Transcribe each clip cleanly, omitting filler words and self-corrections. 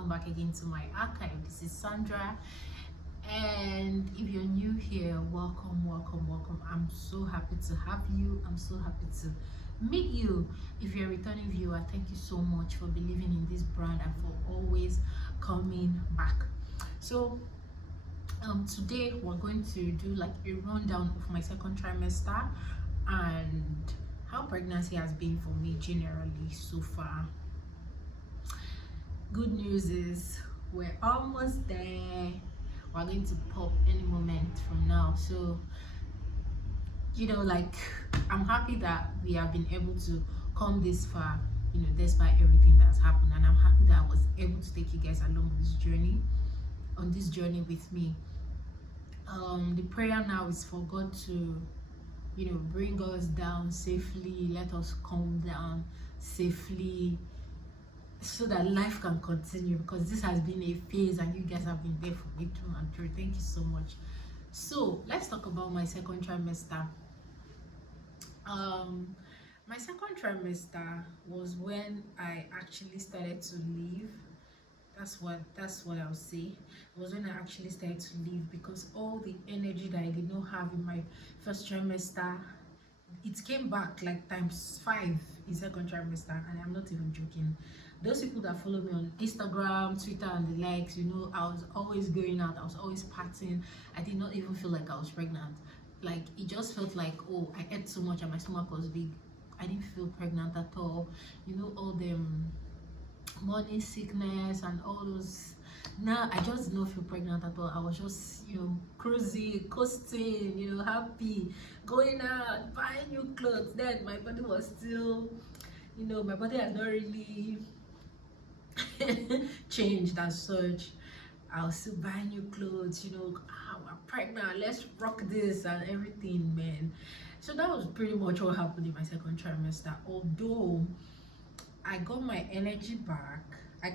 welcome back again to my archive. This is Sandra, and if you're new here, welcome. I'm so happy to have you. I'm so happy to meet you. If you're a returning viewer, thank you so much for believing in this brand and for always coming back. So today we're going to do like a rundown of my second trimester and how pregnancy has been for me generally so far. Good news is we're almost there. We're going to pop any moment from now. So like I'm happy that we have been able to come this far, despite everything that's happened, and I'm happy that I was able to take you guys along on this journey with me. The prayer now is for God to bring us down safely, let us come down safely, so that life can continue, because this has been a phase and you guys have been there for me through and through. Thank you so much. So let's talk about my second trimester. My second trimester was when I actually started to leave. That's what I'll say. It was when I actually started to leave, because all the energy that I did not have in my first trimester, it came back like ×5 in second trimester, and I'm not even joking. Those people that follow me on Instagram, Twitter, and the likes, I was always going out, I was always partying. I did not even feel like I was pregnant. Like, it just felt like, oh, I ate so much and my stomach was big. I didn't feel pregnant at all. All them morning sickness and all those. Now I just did not feel pregnant at all. I was just cruising, coasting, happy, going out, buying new clothes. Then my body was still, my body had not really changed as such. I was still buying new clothes, I'm pregnant, let's rock this and everything, man. So that was pretty much what happened in my second trimester. Although I got my energy back, but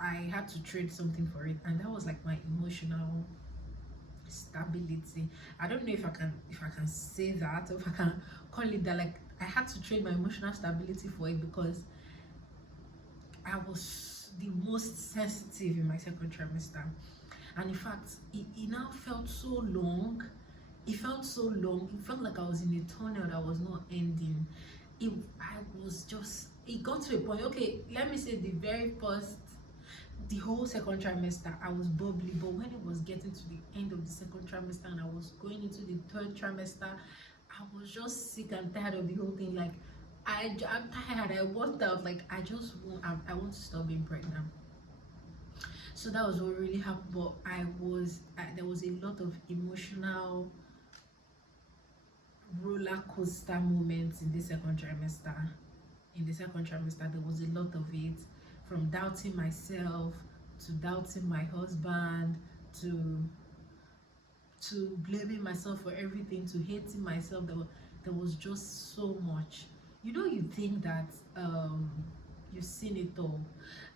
I had to trade something for it, and that was like my emotional stability. I don't know if I can say that, or if I can call it that. Like, I had to trade my emotional stability for it, because I was the most sensitive in my second trimester. And in fact, it now felt so long. It felt so long. It felt like I was in a tunnel that was not ending. It got to a point. Okay, let me say the whole second trimester, I was bubbly, but when it was getting to the end of the second trimester and I was going into the third trimester, I was just sick and tired of the whole thing. Like, I'm tired. I walked out. Like, I want to stop being pregnant. So that was what really happened. But there was a lot of emotional roller coaster moments in the second trimester. There was a lot of it, from doubting myself to doubting my husband, to blaming myself for everything, to hating myself. There was just so much. You think that you've seen it all.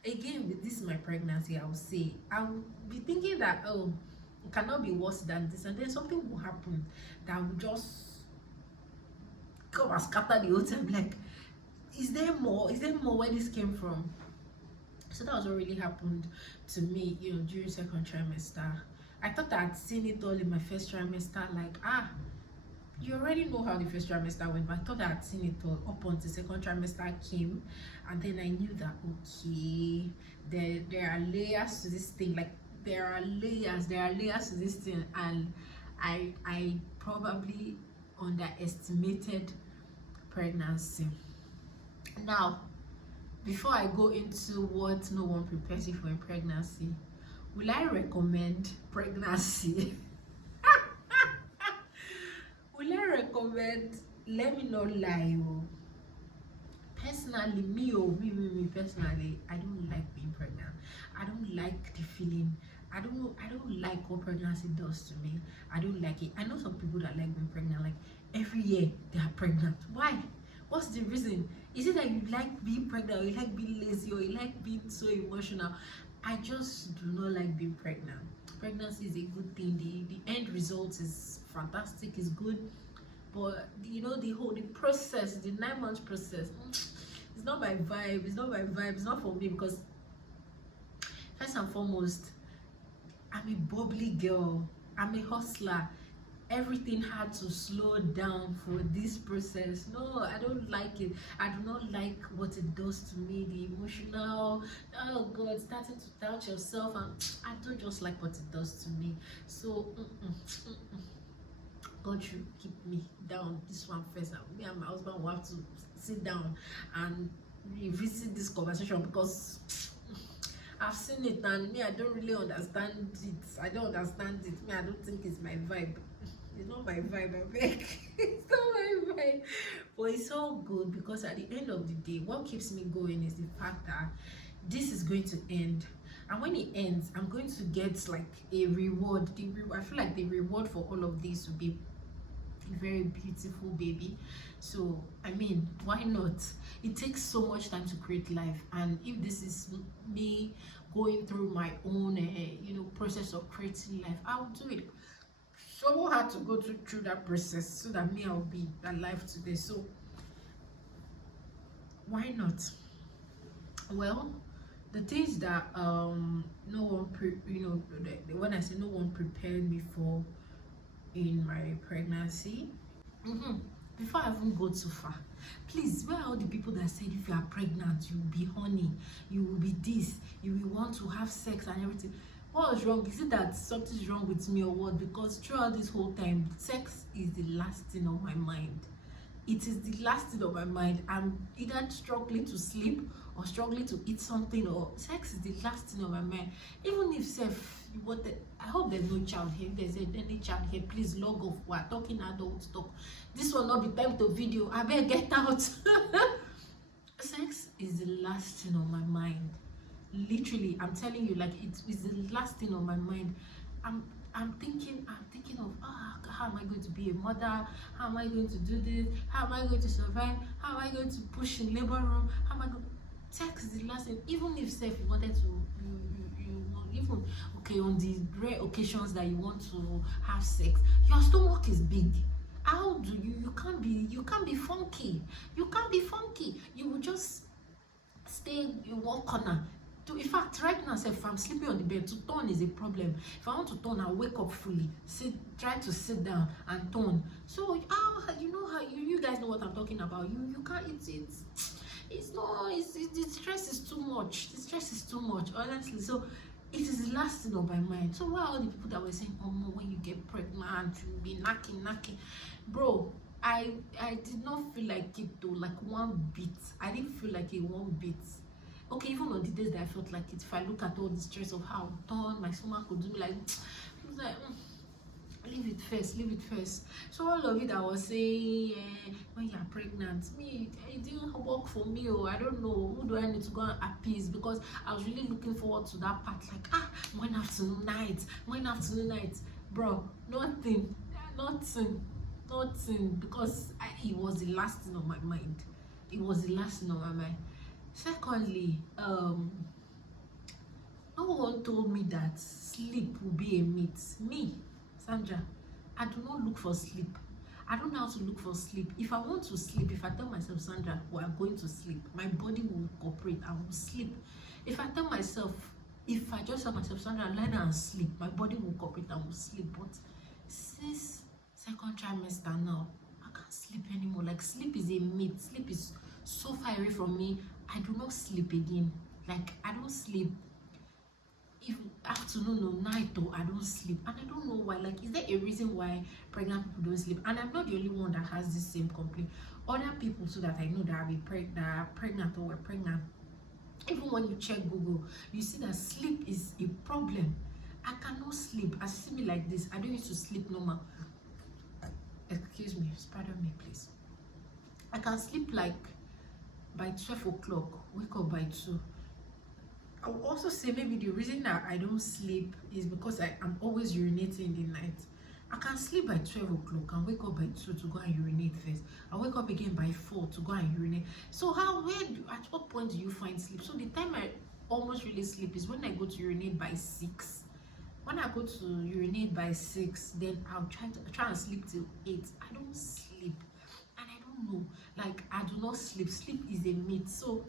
Again, with this my pregnancy, I would be thinking that, oh, it cannot be worse than this, and then something will happen that will just come and scatter the whole time. Like, is there more where this came from? So that was what really happened to me, during second trimester. I thought I had seen it all in my first trimester. Like, you already know how the first trimester went, but I thought I had seen it all up until second trimester came, and then I knew that, okay, there are layers to this thing. Like, there are layers to this thing, and I probably underestimated pregnancy. Now, before I go into what no one prepares you for in pregnancy, will I recommend pregnancy? Will I recommend? Let me not lie. Personally, me personally, I don't like being pregnant. I don't like the feeling. I don't like what pregnancy does to me. I don't like it. I know some people that like being pregnant. Like, every year they are pregnant. Why? What's the reason? Is it that you like being pregnant, or you like being lazy, or you like being so emotional? I just do not like being pregnant. Pregnancy is a good thing. The end result is fantastic, is good, but the process, the 9 months process, It's not my vibe. It's not my vibe. It's not for me because first and foremost, I'm a bubbly girl. I'm a hustler. Everything had to slow down for this process. No, I don't like it. I do not like what it does to me. The emotional, oh God, starting to doubt yourself, and I don't just like what it does to me. So God should keep me down. This one first. Me and my husband will have to sit down and revisit this conversation because I've seen it and me, I don't really understand it. I don't understand it. Me, I don't think it's my vibe. It's not my vibe, I beg. It's not my vibe. But it's all good because at the end of the day, what keeps me going is the fact that this is going to end. And when it ends, I'm going to get like a reward. I feel like the reward for all of this will be a very beautiful baby. So I mean, why not? It takes so much time to create life, and if this is me going through my own process of creating life, I'll do it. Someone had to go through that process so that me, I'll be alive today. So why not? Well, the things that no one when I say no one prepared me for in my pregnancy, before I even go too far, please, where are all the people that said if you are pregnant you will be honey, you will be this, you will want to have sex and everything? What was wrong? Is it that something's wrong with me or what? Because throughout this whole time, sex is the last thing on my mind. It is the last thing on my mind. I'm either struggling to sleep or struggling to eat something, or sex is the last thing on my mind. Even if you want it, I hope there's no child here. If there's any child here, please log off. We're talking adult talk. This will not be time to video. I better get out. Sex is the last thing on my mind. Literally, I'm telling you, like, it is the last thing on my mind. I'm thinking of how am I going to be a mother? How am I going to do this? How am I going to survive? How am I going to push in labor room? How am I going? Sex is the last thing. Even if you wanted to, even okay, on the rare occasions that you want to have sex, your stomach is big. How do you can't be funky. You can't be funky. You will just stay in one corner. In fact, right now, if I'm sleeping on the bed, to turn is a problem. If I want to turn, I'll wake up fully, try to sit down and turn. So you guys know what I'm talking about. You can't. The stress is too much. The stress is too much, honestly. So it is the last thing on my mind. So why are all the people that were saying, oh no, when you get pregnant you'll be knacking, bro? I did not feel like it though, like one bit. I didn't feel like it one bit. Okay, even on the days that I felt like it, if I look at all the stress of how I'm done, my stomach would do me like, I was like, leave it first. So all of it I was saying, when you're pregnant, me, it didn't work for me. I don't know, who do I need to go and appease? Because I was really looking forward to that part, like, one afternoon night, bro. Nothing, because it was the last thing on my mind. Secondly, no one told me that sleep will be a myth. Me, Sandra, I do not look for sleep. I don't know how to look for sleep. If I want to sleep, if I tell myself, Sandra, we are going to sleep, my body will cooperate. I will sleep. If I just tell myself, Sandra, lie down and sleep, my body will cooperate. I will sleep. But since second trimester now, I can't sleep anymore. Like, sleep is a myth. Sleep is so far away from me. I do not sleep again. Like, I don't sleep. If afternoon or night, or I don't sleep, and I don't know why. Like, is there a reason why pregnant people don't sleep? And I'm not the only one that has this same complaint. Other people, so that I know that are pregnant or were pregnant, even when you check Google, you see that sleep is a problem. I cannot sleep. I see me like this. I don't used to sleep normal. Excuse me, pardon me, please. I can sleep like by 12 o'clock, wake up by 2. I will also say maybe the reason that I don't sleep is because I'm always urinating in the night. I can sleep by 12 o'clock and wake up by 2 to go and urinate first. I wake up again by 4 to go and urinate. So at what point do you find sleep? So the time I almost really sleep is when I go to urinate by 6. When I go to urinate by 6, then I'll try and sleep till 8. I don't sleep. And I don't don't know. Like, I do not sleep. Sleep is a myth. So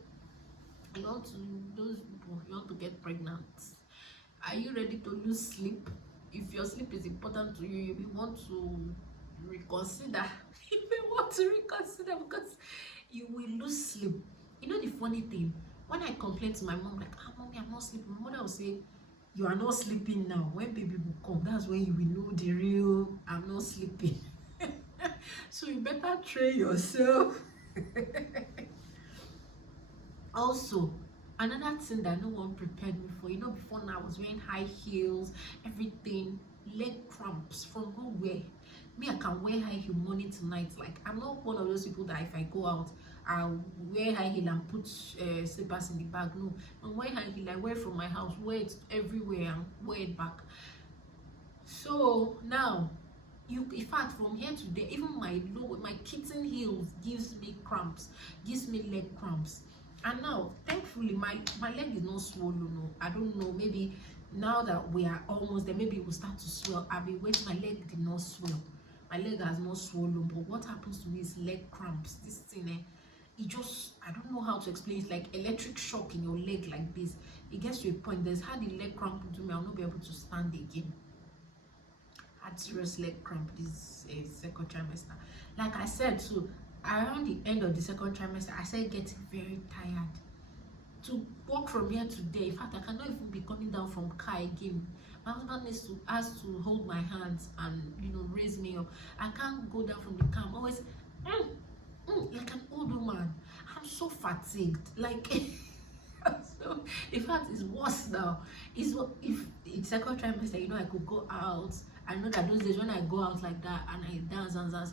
you want to, those people, you want to get pregnant, are you ready to lose sleep? If your sleep is important to you, you may want to reconsider. You may want to reconsider, because you will lose sleep. You know the funny thing, when I complain to my mom, like, mommy, I'm not sleeping, my mother will say, you are not sleeping now. When baby will come, that's when you will know the real I'm not sleeping. So you better train yourself. Also, another thing that no one prepared me for, you know, before now I was wearing high heels, everything, leg cramps from nowhere. Me, I can wear high heel morning to night. Like, I'm not one of those people that if I go out, I'll wear high heel and put slippers in the bag. No, I wear high heel, I wear it from my house, wear it everywhere and wear it back. So now, in fact, from here to there, even my kitten heels gives me cramps, gives me leg cramps. And now, thankfully, my leg is not swollen. No, I don't know, maybe now that we are almost there, maybe it will start to swell. I've been waiting, my leg did not swell, my leg has not swollen. But what happens to me is leg cramps. This thing, it just, I don't know how to explain. It's like electric shock in your leg, like this. It gets to a point, there's how the leg cramp will do me, I'll not be able to stand again. Had serious leg cramp this second trimester. Like I said, so around the end of the second trimester, I started getting very tired. To walk from here to there, in fact, I cannot even be coming down from car again. My husband has to hold my hands and, you know, raise me up. I can't go down from the car. I'm always like an old woman. I'm so fatigued. Like, so in fact, it's worse now. It's what if it's second trimester, you know, I could go out. I know that those days when I go out like that and I dance and I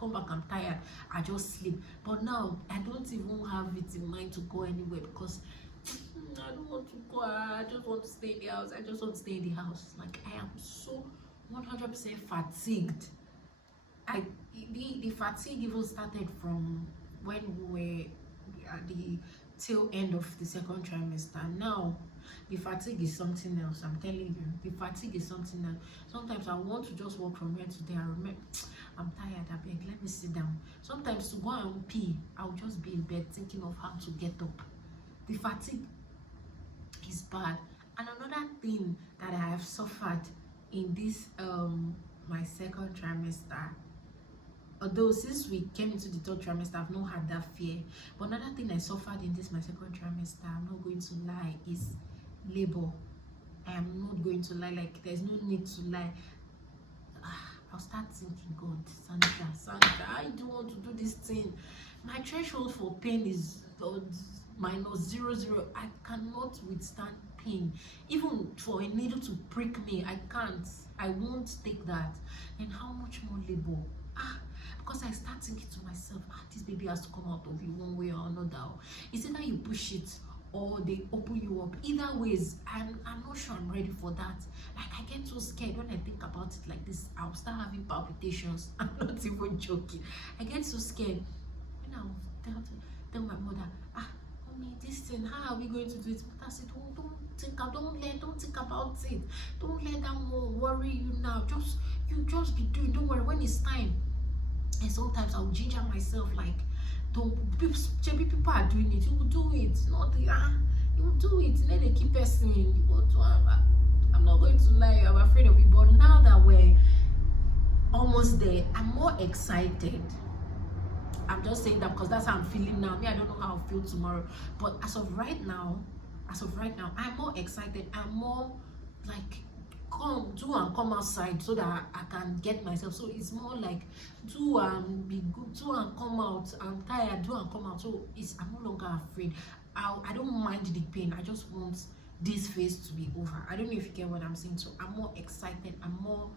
come back, I'm tired, I just sleep. But now I don't even have it in mind to go anywhere, because I don't want to go. I just want to stay in the house. I just want to stay in the house. Like, I am so 100% fatigued. The fatigue even started from when we were at the tail end of the second trimester. Now the fatigue is something else. I'm telling you, the fatigue is something else. Sometimes I want to just walk from here to there. I remember, I'm tired, I beg, let me sit down. Sometimes to go and pee, I'll just be in bed thinking of how to get up. The fatigue is bad. And another thing that I have suffered in this my second trimester, although since we came into the third trimester, I've not had that fear. But another thing I suffered in this my second trimester, I'm not going to lie, is labor. I am not going to lie. Like, there's no need to lie. I'll start thinking, God, Sandra, I don't want to do this thing. My threshold for pain is -0.00. I cannot withstand pain. Even for a needle to prick me, I can't. I won't take that. And how much more labor? Because I start thinking to myself, this baby has to come out of you one way or another. It's either you push it or they open you up. Either ways, I'm not sure I'm ready for that. Like, I get so scared when I think about it like this. I'll start having palpitations. I'm not even joking. I get so scared. And I'll tell my mother, mommy, this thing, how are we going to do it? But I said, don't think about it. Don't let that one worry you now. You just be doing. Don't worry, when it's time. And sometimes I'll ginger myself, like, people are doing it, you will do it. Not you will do it. Let they keep pressing. You go to I'm not going to lie, I'm afraid of it. But now that we're almost there, I'm more excited. I'm just saying that because that's how I'm feeling now. Me, I don't know how I'll feel tomorrow. But as of right now, I'm more excited. I'm more like, come outside so that I can get myself. So it's more like do and be good, do and come out. I'm tired, do and come out. So I'm no longer afraid. I don't mind the pain. I just want this phase to be over. I don't know if you get what I'm saying. So I'm more excited. I'm more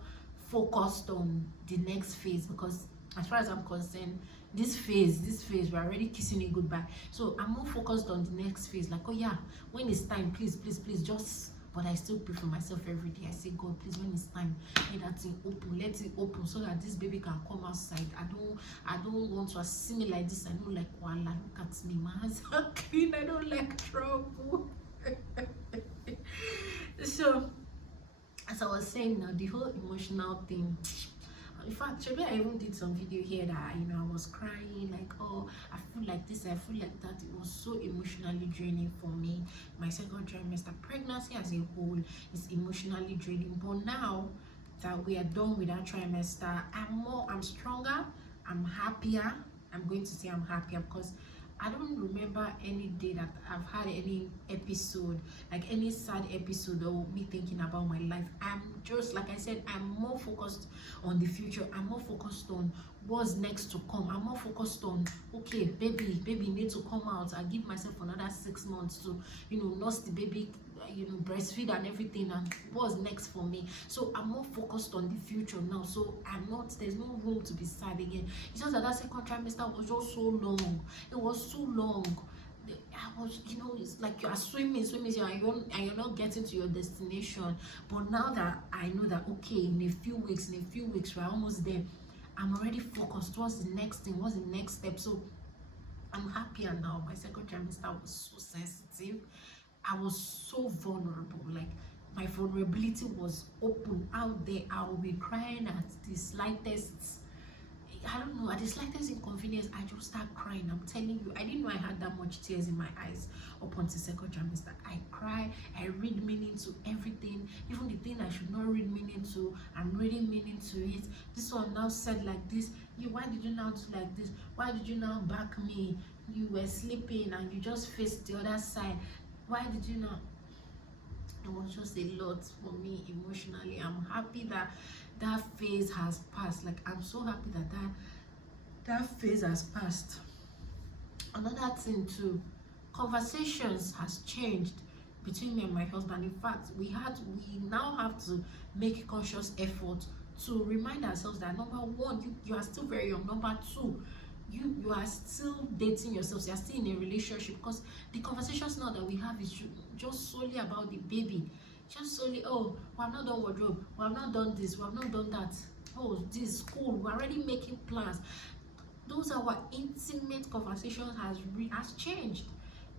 focused on the next phase, because as far as I'm concerned, this phase we're already kissing it goodbye. So I'm more focused on the next phase. Like, oh yeah, when it's time, please just. But I still pray for myself every day. I say, God, please, when it's time, let that thing open, let it open, so that this baby can come outside. I don't want to see me like this. I don't like wala. Look at me, my hands are clean. I don't like trouble. So, as I was saying now, the whole emotional thing, In fact, maybe I even did some video here that, you know, I was crying like, oh, I feel like this, I feel like that. It was so emotionally draining for me. My second trimester, pregnancy as a whole is emotionally draining. But now that we are done with that trimester, I'm stronger, I'm happier. I'm going to say I'm happier because I don't remember any day that I've had any episode, like any sad episode or me thinking about my life. I'm just, like I said, I'm more focused on the future. I'm more focused on what's next to come. I'm more focused on, okay, baby need to come out. I give myself another 6 months to, you know, nurse the baby, you know, breastfeed and everything, and what's next for me. So I'm more focused on the future now. So there's no room to be sad again. It's just that that second trimester was just so long. It was so long. I was, you know, it's like you are swimming, and you're not getting to your destination. But now that I know that, okay, in a few weeks we're almost there, I'm already focused towards the next thing. What's the next step? So I'm happier now. My second trimester was so sensitive. I was so vulnerable. Like, my vulnerability was open out there. I will be crying at the slightest, I don't know, at the slightest inconvenience. I just start crying. I'm telling you, I didn't know I had that much tears in my eyes up until second trimester. I cry, I read meaning to everything, even the thing I should not read meaning to, I'm reading meaning to it. This one now said like this. You, why did you now do like this? Why did you now back me? You were sleeping and you just faced the other side. Why did you not? It was just a lot for me emotionally. I'm happy that that phase has passed. Like, I'm so happy that that phase has passed. Another thing too, conversations has changed between me and my husband. In fact, we now have to make conscious effort to remind ourselves that, number one, you are still very young. Number two, you are still dating yourselves, you're still in a relationship, because the conversations now that we have is just solely about the baby. Just solely, oh, we have not done wardrobe, we have not done this, we have not done that, oh, this school, we're already making plans. Those are our intimate conversations has changed.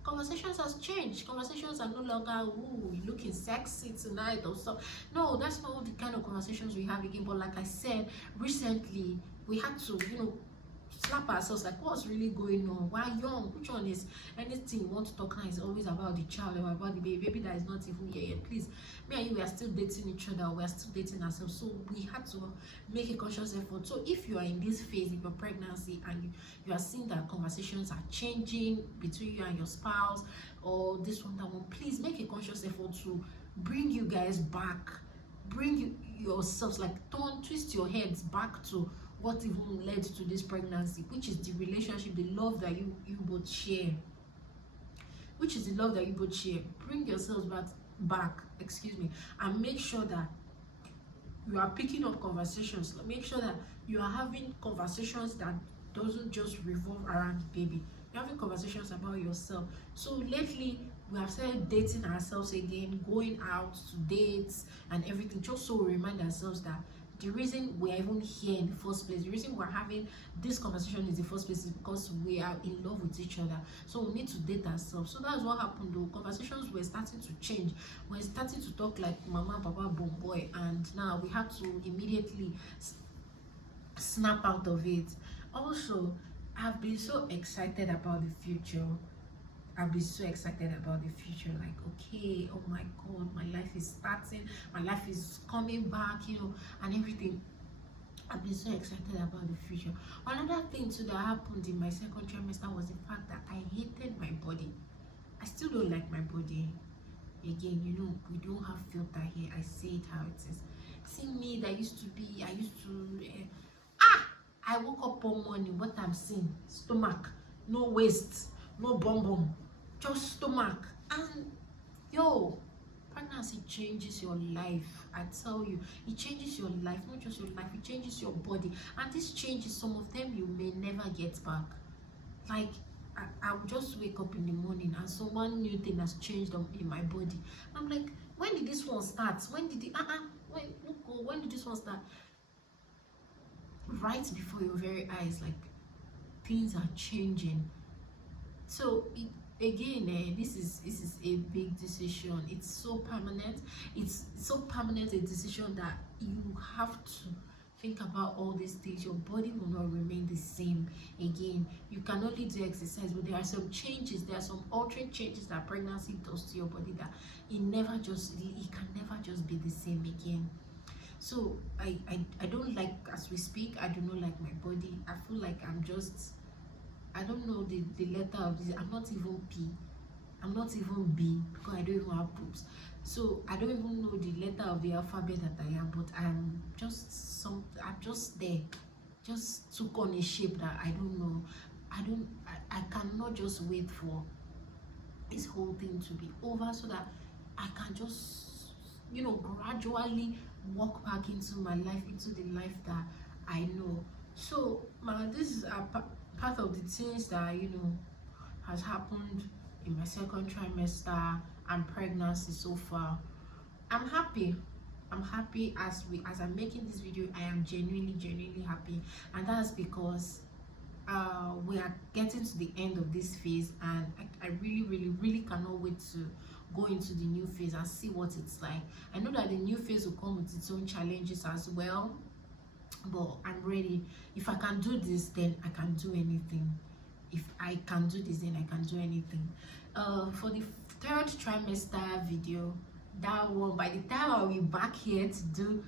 Conversations has changed. Conversations are no longer, ooh, you looking sexy tonight or so. No, that's not the kind of conversations we have again. But like I said, recently we had to, you know, slap ourselves like, what's really going on? We're young. Which one is anything you want to talk now is always about the child or about the baby that is not even here yet. Please, me and you, we are still dating each other, we are still dating ourselves. So we had to make a conscious effort. So if you are in this phase of your pregnancy and you are seeing that conversations are changing between you and your spouse, or this one, that one, please make a conscious effort to bring you guys back, bring yourselves, like, twist your heads back to what even led to this pregnancy, which is the relationship, the love that you both share, bring yourselves back, excuse me, and make sure that you are picking up conversations. Make sure that you are having conversations that doesn't just revolve around the baby. You're having conversations about yourself. So lately we have started dating ourselves again, going out to dates and everything, just so we remind ourselves that the reason we're even here in the first place, the reason we're having this conversation in the first place, is because we are in love with each other. So we need to date ourselves. So that's what happened though. Conversations were starting to change. We're starting to talk like mama, papa, boom, boy, and now we have to immediately snap out of it. Also, I've been so excited about the future. I'll be so excited about the future. Like, okay, oh my god, my life is starting, my life is coming back, you know, and everything. I've been so excited about the future. Another thing too that happened in my second trimester was the fact that I hated my body. I still don't like my body. Again, you know, we don't have filter here. I say it how it is. See me that I woke up one morning, what I'm seeing, stomach, no waist, no bum bum, just stomach. And yo, pregnancy changes your life. I tell you, it changes your life, not just your life, it changes your body. And these changes, some of them you may never get back. Like, I would just wake up in the morning and one new thing has changed in my body. I'm like, when did this one start? When did this one start? Right before your very eyes, like, things are changing. So again, this is a big decision. It's so permanent. It's so permanent a decision that you have to think about all these things, your body will not remain the same again. You can only do exercise, but there are some changes, there are some altering changes that pregnancy does to your body that it can never just be the same again. So I don't like, as we speak, I do not like my body. I feel like I don't know the letter of this. I'm not even P, I'm not even B, because I don't even have boobs. So I don't even know the letter of the alphabet that I am, but I'm just there. Just took on a shape that I don't know. I cannot just wait for this whole thing to be over so that I can just, gradually walk back into my life, into the life that I know. So this is a part of the things that has happened in my second trimester and pregnancy so far. I'm happy. I'm happy as I'm making this video. I am genuinely happy, and that's because we are getting to the end of this phase, and I really cannot wait to go into the new phase and see what it's like. I know that the new phase will come with its own challenges as well, but I'm ready. If I can do this, then I can do anything. If I can do this, then I can do anything. For the third trimester video, that one, by the time I'll be back here to do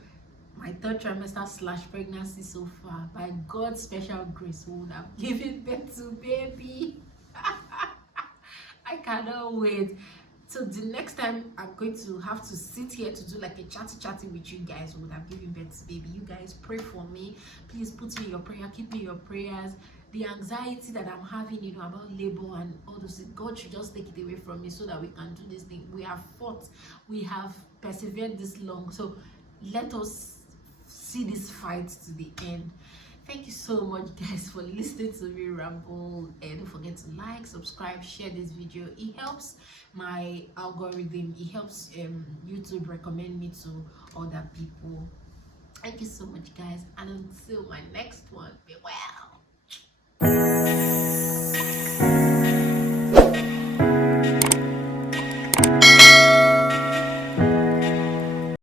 my third trimester / pregnancy so far, by God's special grace, we would have given birth to baby. I cannot wait. So the next time I'm going to have to sit here to do like a chatty with you guys, who would have given birth to baby. You guys pray for me. Please put me in your prayer. Keep me in your prayers. The anxiety that I'm having, about labor and all those things, God should just take it away from me so that we can do this thing. We have fought. We have persevered this long. So let us see this fight to the end. Thank you so much, guys, for listening to me ramble, and don't forget to like, subscribe, share this video. It helps my algorithm. It helps YouTube recommend me to other people. Thank you so much, guys, and until my next one, be well.